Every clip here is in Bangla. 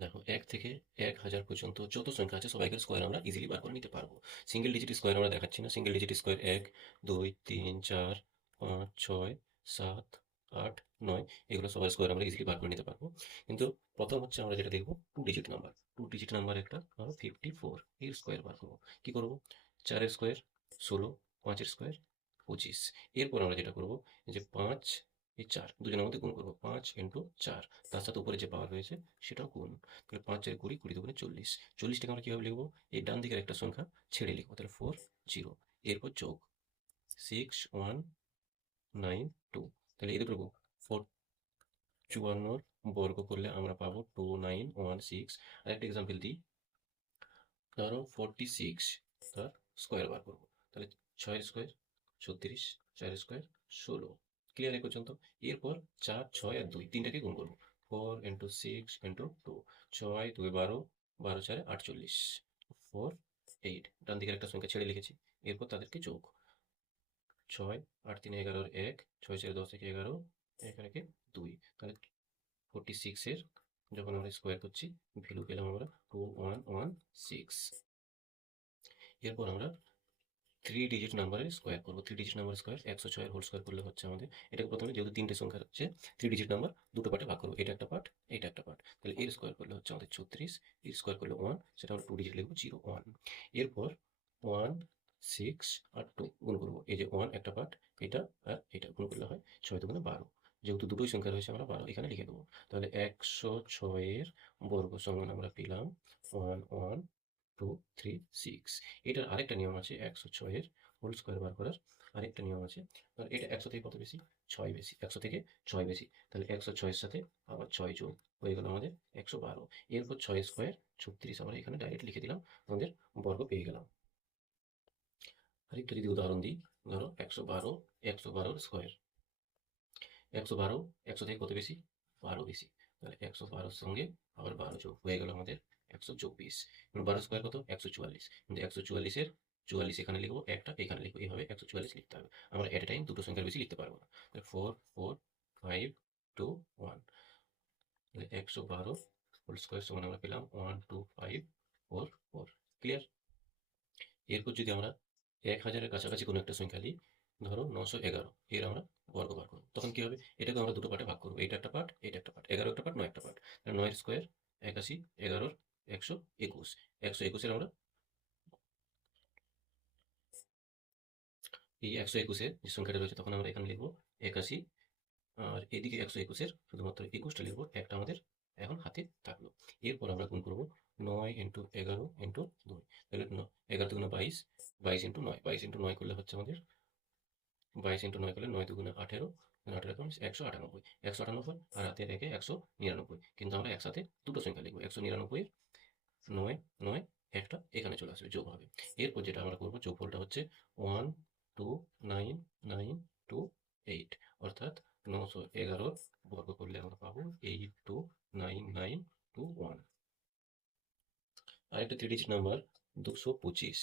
দেখো, এক থেকে এক হাজার পর্যন্ত যত সংখ্যা আছে, সবাইকে স্কোয়ার আমরা ইজিলি বার করে নিতে পারব। সিঙ্গেল ডিজিট স্কোয়ার আমরা দেখাচ্ছি না। সিঙ্গেল ডিজিট স্কোয়ার এক, দুই, তিন, চার, পাঁচ, ছয়, সাত, আট, নয়, এগুলো সবাই স্কোয়ার আমরা ইজিলি বার করে নিতে পারব। কিন্তু প্রথম হচ্ছে আমরা যেটা দেখব two digit number two digit number একটা আমরা ফিফটি ফোর এর স্কোয়ার বার করব। কী করব? চারের স্কোয়ার ষোলো, পাঁচের স্কোয়ার পঁচিশ। এরপর আমরা যেটা করব যে পাঁচ এই চার। দুজনের মধ্যে গুণ করব পাঁচ ইন্টু চার। তার সাথে উপরে যে পাওয়ার রয়েছে, সেটাও গুণ। তাহলে পাঁচ চার কুড়ি কুড়ি দুগুণে চল্লিশ। চল্লিশটাকে আমরা কীভাবে লিখব? এই ডান দিকের একটা সংখ্যা ছেড়ে লিখব। তাহলে ফোর জিরো এরপর যোগ। সিক্স ওয়ান নাইন টু তাহলে এই দুটো ফোর চুয়ান্নর বর্গ করলে আমরা পাবো টু নাইন ওয়ান সিক্স আর একটা এক্সাম্পল দিই। ধরো ফোরটি সিক্স তার স্কোয়ার বার করব। তাহলে ছয়ের স্কোয়ার ছত্রিশ, চারের স্কোয়ার ষোলো। ক্লিয়ার এ পর্যন্ত। এরপর চার, ছয় আর দুই, তিনটাকে গুণ করব। Four into six into two ছয় দুই বারো বারো চারে আটচল্লিশ। ফোর এইট ডান দিকের একটা সংখ্যা ছেড়ে লিখেছি। এরপর তাদেরকে যোগ। ছয়, আট, তিন, এগারোর এক, ছয়, চার দশ থেকে এগারো একে দুই। তাহলে ফোরটি সিক্সের যখন আমরা স্কোয়ার করছি ভ্যালু পেলাম আমরা টু ওয়ান ওয়ান সিক্স এরপর আমরা থ্রি ডিজিট নাম্বারের স্কোয়ার করব। থ্রি ডিজিট নাম্বার স্কোয়ার একশো ছয়ের হোল স্কোয়ার করলে হচ্ছে আমাদের, এটাকে প্রথমে যেহেতু তিনটে সংখ্যা হচ্ছে থ্রি ডিজিট নাম্বার দুটো পার্টে ভাগ করব। এটা একটা পার্ট, এটা একটা পার্ট। তাহলে এর স্কোয়ার করলে হচ্ছে আমাদের ছত্রিশ, এর স্কোয়ার করলে ওয়ান সেটা আমরা টু ডিজিট লিখব জিরো ওয়ান এরপর ওয়ান সিক্স আর টু গুণ করব। এই যে ওয়ান একটা পার্ট, এটা আর এটা গুণ করলে হয় ছয় দুগুণে বারো। যেহেতু দুটোই সংখ্যা রয়েছে, আমরা বারো এখানে লিখে দেবো। তাহলে একশো ছয়ের বর্গ সমান আমরা পেলাম one one two three six এটার আরেকটা নিয়ম আছে একশো ছয়ের হোল স্কোয়ার বার করার আরেকটা নিয়ম আছে। আর এটা একশো থেকে কত বেশি? ছয় বেশি। একশো থেকে ছয় বেশি। তাহলে একশো ছয়ের সাথে আবার ছয় যোগ হয়ে গেল আমাদের একশো বারো। এরপর ছয় স্কোয়ার ছত্রিশ আমরা এখানে ডাইরেক্ট লিখে দিলাম, আমাদের বর্গ পেয়ে গেলাম। আরেকটা যদি উদাহরণ দিই, ধরো একশো বারো, একশো বারোর স্কোয়ার একশো বারো, একশো থেকে কত বেশি? বারো বেশি। তাহলে একশো বারোর সঙ্গে আবার বারো যোগ হয়ে গেল আমাদের একশো চব্বিশ বারো স্কোয়ার কত? একশো চুয়াল্লিশ। কিন্তু একশো চুয়াল্লিশের চুয়াল্লিশ এখানে লিখব একটা এখানে লিখব এইভাবে একশো চুয়াল্লিশ লিখতে হবে। আমরা এট এ টাইম দুটো সংখ্যার বেশি লিখতে পারব না। Four four five two one একশো বারো হোল স্কোয়ার সমান আমরা পেলাম one two five four four clear এরপর যদি আমরা এক হাজারের কাছাকাছি কোনো একটা সংখ্যা নিই ধরো নশো এগারো এর আমরা বর্গ বার করব। তখন কি হবে? এটাকে আমরা দুটো পার্টে ভাগ করব। এটা একটা পার্ট এটা একটা পার্ট এগারো একটা পার্ট নয় একটা পার্ট। নয়ের স্কোয়ার একাশি এগারোর একশো একুশ। একশো একুশের আমরা এই একশো একুশের যে সংখ্যাটা রয়েছে, তখন আমরা এখানে লিখব একাশি। আর এদিকে একশো একুশের শুধুমাত্র একুশটা লিখব, একটা আমাদের এখন হাতে থাকল। এরপর আমরা গুণ করব নয় ইন্টু এগারো ইন্টু দুই। তাহলে এগারো দুগুণে বাইশ বাইশ ইন্টু নয়। বাইশ ইন্টু নয় করলে হচ্ছে আমাদের, বাইশ ইন্টু নয় করলে নয় দুগুণে আঠেরো। আঠেরো কম একশো আটানব্বই। একশো আটানব্বই আর হাতে রেখে একশো নিরানব্বই। কিন্তু আমরা একসাথে দুটো সংখ্যা লিখব। একশো নিরানব্বই, নয় নয়, একটা, এখানে চলে আসবে, যোগ হবে। এরপর যেটা আমরা করব, যোগফলটা হচ্ছে one, two, nine nine, two, eight. অর্থাৎ নশো এগারো বর্গ করলে আমরা পাবো eight, two, nine nine, two, one. আরেকটা থ্রি ডিজিট নাম্বার, দুশো পঁচিশ।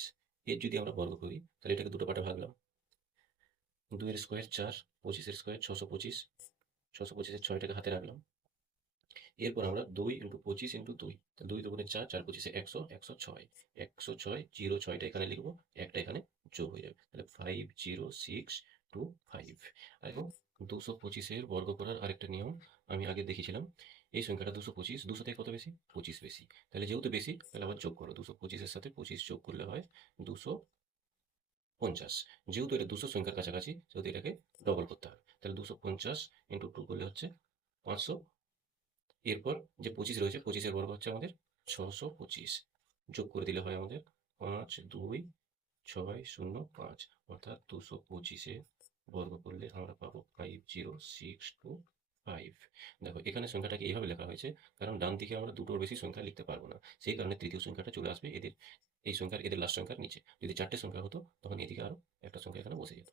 এর যদি আমরা বর্গ করি, তাহলে এটাকে দুটো পার্টে ভাগলাম দুইয়ের স্কোয়ার চার পঁচিশের স্কোয়ার ছশো পঁচিশ, ছশো পঁচিশের ছয়টাকে হাতে রাখলাম। এরপর আমরা দুই ইন্টু পঁচিশ ইন্টু দুই। দুই দুগুণে চার চার পঁচিশে একশো একশো ছয়। একশো ছয়, জিরো ছয়টা এখানে লিখব, একটা এখানে যোগ হয়ে যাবে। তাহলে five zero six two five এবং দুশো পঁচিশের বর্গ করার আরেকটা নিয়ম আমি আগে দেখিয়েছিলাম এই সংখ্যাটা দুশো পঁচিশ, দুশো থেকে কত বেশি? পঁচিশ বেশি। তাহলে যেহেতু বেশি, তাহলে আবার যোগ করো। দুশো পঁচিশের সাথে পঁচিশ যোগ করলে হয় দুশো পঞ্চাশ। যেহেতু এটা দুশো সংখ্যার কাছাকাছি, সেহেতু এটাকে ডবল করতে হবে। তাহলে দুশো পঞ্চাশ ইন্টু টু করলে হচ্ছে পাঁচশো। এরপর যে পঁচিশ রয়েছে, পঁচিশের বর্গ হচ্ছে আমাদের ছশো পঁচিশ। যোগ করে দিলে হয় আমাদের পাঁচ, দুই, ছয়, শূন্য, পাঁচ। অর্থাৎ দুশো পঁচিশে বর্গ করলে আমরা পাবো five zero six two five দেখো, এখানে সংখ্যাটাকে এইভাবে লেখা হয়েছে, কারণ ডান দিকে আমরা দুটোর বেশি সংখ্যা লিখতে পারব না। সেই কারণে তৃতীয় সংখ্যাটা চলে আসবে এদের, এই সংখ্যার, এদের লাস্ট সংখ্যার নিচে। যদি চারটে সংখ্যা হতো, তখন এদিকে আরও একটা সংখ্যা এখানে বসে যেত।